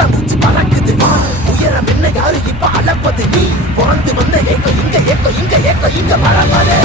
பட்டாம்பூச்சி பறக்குது வா உயரம் என்ன யாரு இப்ப அளப்பது நீ பிறந்து வந்த ஏக்கம் இங்க ஏக்கம் இங்க ஏக்கம் இங்க பரவாயில்ல